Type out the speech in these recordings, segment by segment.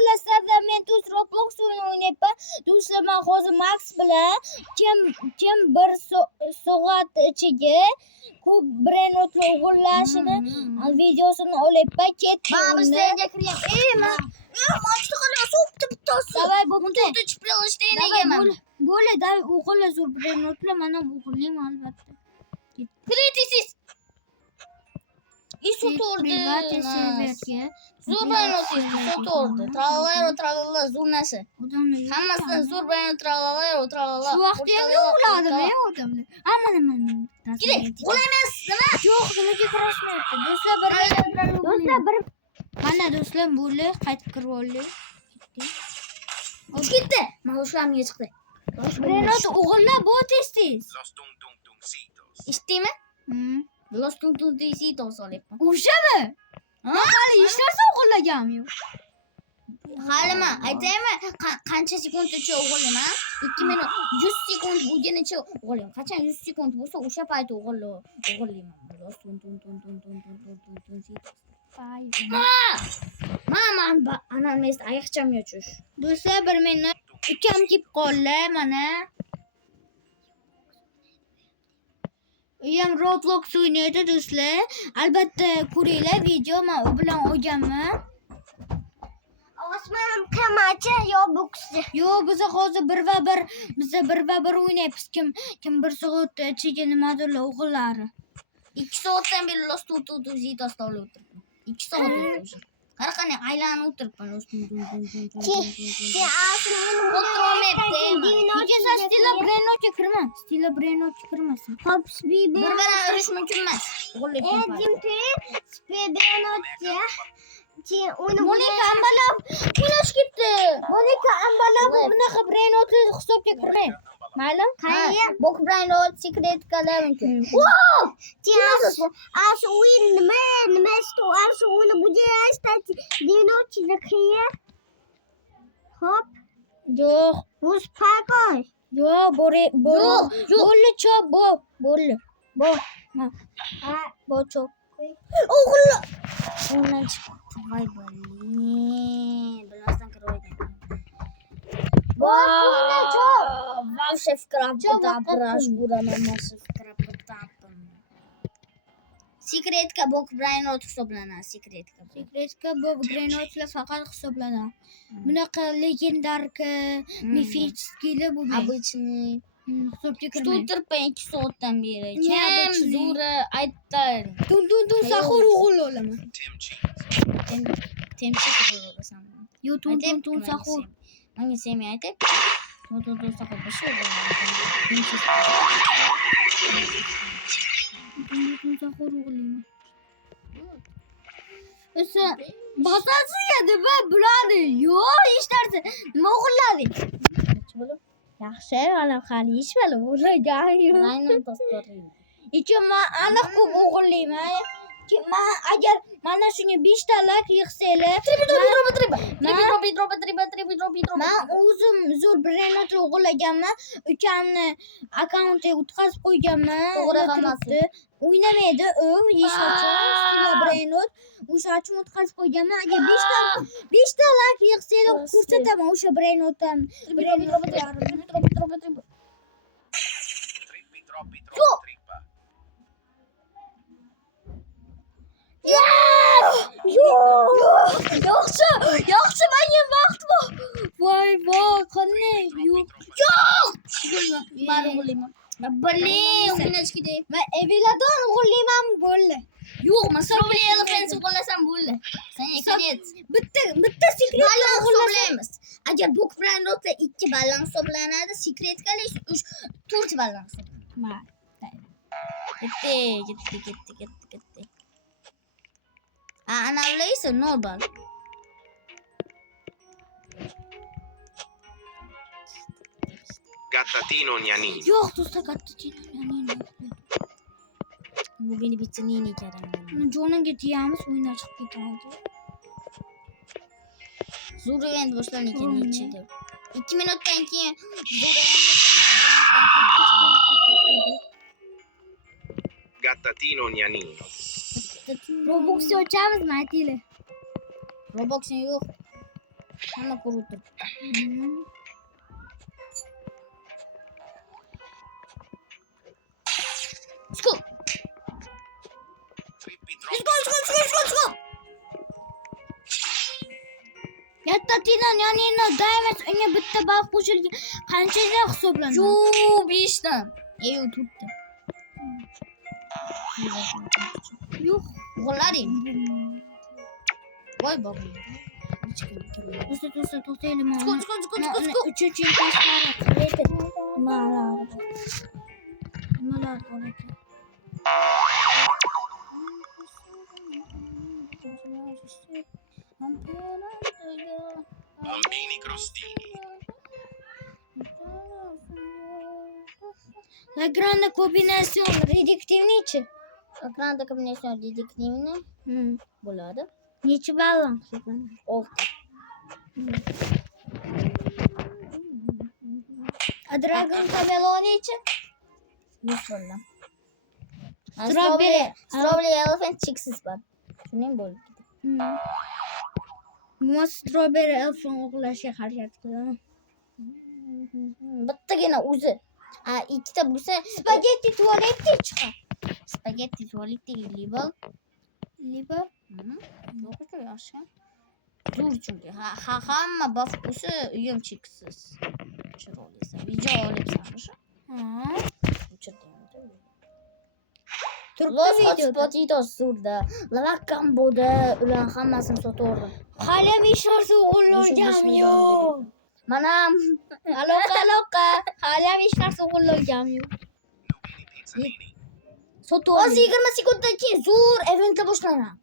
Sizlar men tuz Roblox o'yini o'ynayapman. Do'stlar, men hozir Max bilan kim bir soat ichiga ko'p brendotni o'g'irlashini videosini olyapman. Ketdi. Mana biz senga kiryapmiz. Mana shu qilib so'pdi bittasi. Davay bo'pti. To'rtta chiqib egaman. Bo'ldi, davay o'g'irla zo'r brendotlar, men ham o'g'irlayman albatta. Kredisiz. Isu tordi. Zo'r brendotlar isu tordi. Tralala zurnasi. Hammasidan zo'r brendot tralala. Shu vaqtda ham yo'qladimi odamlar? Mana. Qo'laymiz, nima? Yo'q, nimaga kurashmayapti? Do'stlar, bir mana do'stlar, bo'ldi, qaytib kirib oldik. Ketdi. Mana shu ham chiqdi. Brendot o'g'irlab bu tez. Eshitdingmi? Los Tuntisitos olyapman. O'shami? Hali hech narsa o'g'irlaganmi yo'q? Halima, aytaymi? Qancha sekundgacha o'g'irlayman? 2 minut, 100 sekund bo'lganicha o'g'irlayman. Qachon 100 sekund bo'lsa, o'sha payt o'g'irlayman. Los Tuntisitos. Men anan mes oyoqcham yochush. Do'stlar, bir minut. Ukam kelib qoldi, mana. U ham Roblox o'ynaydi do'stlar. Albatta ko'ringlar, video men u bilan o'ynaganman. Osmonam qamachi yo boksi. Yo'q, biz hozir 1v1 o'ynayapmiz. Kim bir soat ichiga nimadirlar o'g'illari. 2 soatdan beri Los Tuntisitos o'tiribman. 2 soat o'tiribman. Har qanday aylanib o'tiribman Los Tuntisitos. Stila brendotga kirmasin. Bir-bilan urish mumkin emas. Monika ambalab kulash ketdi. Monika ambalab bunaqa brendotni hisobga kirmaydi. Ma'lum? Bok brendot secret kalar mumkin. Asu o'yin nima asu o'yini bu yerda dinotchi zakiya. Hop. Yo'q. O'z pakoy. Yo'q, bo'ldi chop, bo'ldi. Bo chop. O'g'illar. Undan chiqib voy bolin. Bilasdan kirib olgan. Wow, chef krab brush uraman massive krab tapim. Secretka bok brendot hisoblanadi. Secretka bok brendotlar faqat hisoblanadi. Bunaqa legendarka, mifическийlar bo'lmaydi. Обычный. Hisobga Что kirmaydi. o'tiribman 2 soatdan beri. Kim zo'ri aytdi. Tun sahur o'g'il olaman. Temchi o'g'ilsam. Yo'q, tun sahur. Menga semi aytib. Tun sahur bir shu Tun sahur o'g'ilayman. Esa batasiga deb bo'ladi. Yo'q, hech narsa. Nima o'g'illading? Yaxshi, ana hali hech nima o'g'irlagan yo'q. Aynan tostori. Ichim men aniq ko'p o'g'irlayman. Men agar mana shunga 5 ta lak yig'sanglar, men o'zim zo'r brendotni o'g'irlaganman. Ukamni akkauntiga o'tkazib qo'yganman. To'g'ri hammasi. O'ynamaydi u hech qachon Stila brendot. O'sha uchun o'tkazib qo'yganman. Agar 5 ta lak yig'sanglar, ko'rsataman o'sha brendotdan. Yaxshi, menga vaqt bor. Voy, qanday? Yo'q. Bari o'g'irlayman. Billing, o'ynashkida. Men Eviladon o'g'irlayman, bo'ldi. Yo'q, men Sorbli Elephant o'g'irlasam bo'ldi. Senga konец. Bitta secret Ballan hisoblaymiz. Agar bok brendotda 2 ballan hisoblanadi, secretkalar 4 ballan hisoblanadi. Ketdi. Ana bilaysiz, normal. Gattatino Gnanino. Yo'q, do'stlar, Gattatino Gnanino. Bu meni bitini kerak. Jonimga tiyamiz, o'yindan chiqib ketadi. Zo'r event boshlangan nechida. 2 minutdan keyin Gattatino Gnanino. Robloxni ochamizmi, aytinglar? Roblox'im yo'q. Hamma ko'rib turibdi. Let's go. Let's go. Yattatina yanina daymas unga bitta baliq qo'shilgan qanchaga hisoblanadi? Shu 5 dan. Ey, 4 dan. Yo'q. O'g'laring. Voy baba. To'xtaylik. Chiqo. Uchinchi tashqari qayerda? Nimalar bor ekan? Bambini crostini. La grande combinazione reduktivnichi. Ekranda kombinatsiyon detektivni bo'ladi. Necha ball? 6. A Dragon Camelonichi? 100 bo'ldi. Strawberry elephant cheksiz bor. Shuning bo'ldi. Mas strawberry elfon o'g'lashga harakat qiladi. Bittagina o'zi. Ikkita bo'lsa Spagetti tualetga chiqadi. spagetti tualetdagi libel. To'g'ri yaxshi. Zo'r chunki. Hamma baf bo'lsa uyim cheksiz. Chiroyli. Video olibsan shu. Los hotspotitos zo'rda. Lavakam bo'ldi. Ular hammasini sotaverdim. Hali ham ishlarsa o'g'illargam yo'q. Mana Aloqa. Hali ham ishlarsa o'g'illargam yo'q. Pizzolini. hozir 20 sekunddan keyin zo'r eventlar boshlanadi.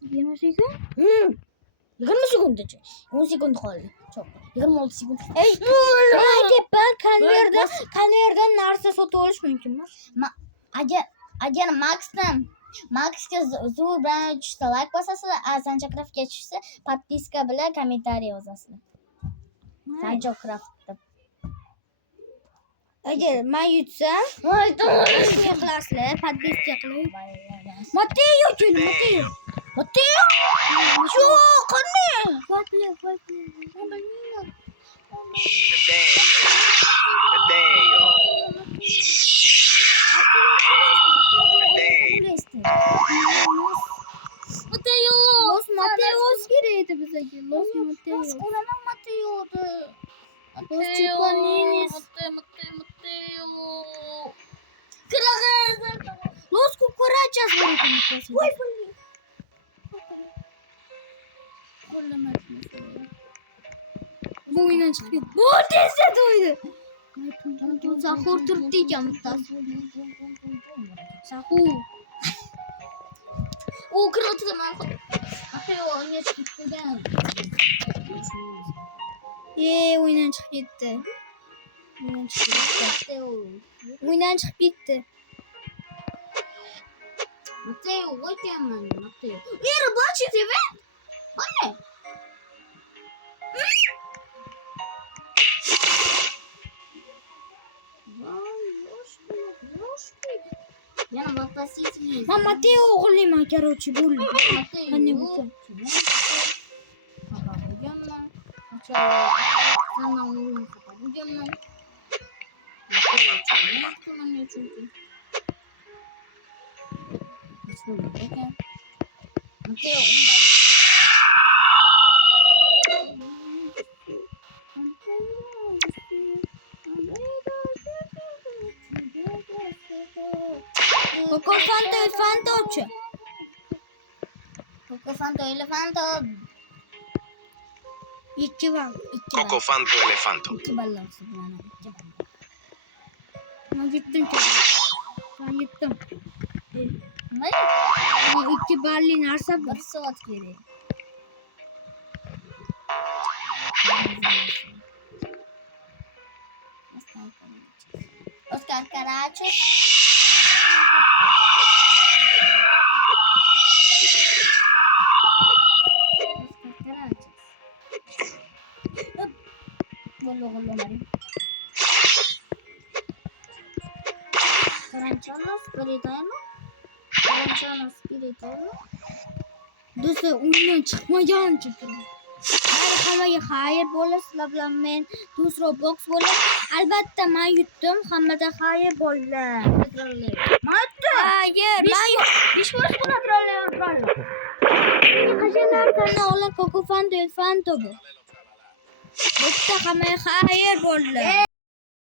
20 sekund? 20 sekundgacha. 10 sekund qoldi. 26 sekund. Ey, aytyapman, konvertdan narsa sotib olish mumkin emas. Agar Maxga zo'r bilan tushsa, like bosasizlar, Sanchokraftga tushsa, podpiska bilan kommentariy yozasizlar. Sanchokraftda. Agar men yutsam, podpiska qilasizlar, podpiska qiling. Mateo keldi, Mateo. Yo'q, qanday? Matteo. Los Mateos kerak edi bizga. Los Mateos. Uraman Mateo'ni. Los Chupaninis. Mateo. Los cucarachas bor ekan. Voy, bu o'yindan chiqib ketdi. Bu tezda to'ydi. Sahur turibdi ekan bittasi. Sahur. U kirotida men Mateo unga chiqib ketgan. O'yindan chiqib ketdi. O'yindan chiqib ketdi. Mateo, o'ynaman Mateo. Mira, bachi TV. Qani? Yana battasisi. Men Mateo o'g'illayman, короче, bo'ldi. Mateo. Qanday bo'lsa. Xafa bo'lganman. Sandan o'g'lim xafa bo'lganman. Mateo, Coco Fantoche. elefanto. Ikki ball. Coco fanto elefanto. 2 ballar hisoblanadi. 2 ballar. Men yutdim. Mana 2 balli narsa bor. 1 soat kerak. Oscar Carachos. Gollo Mari. Carancano Spiritano. Do'stlar, o'yindan chiqmagan chunki. Hammaga xayr bo'lsin. Sizlar bilan men dus Roblox bo'lib, albatta men yutdim. Hammaga xayr bo'lsin. Xayr, men Ish bo'lish buni trollay. qachonlar kanalda Coco Fanto bu. Bitta hammaga xayr bo'lsin.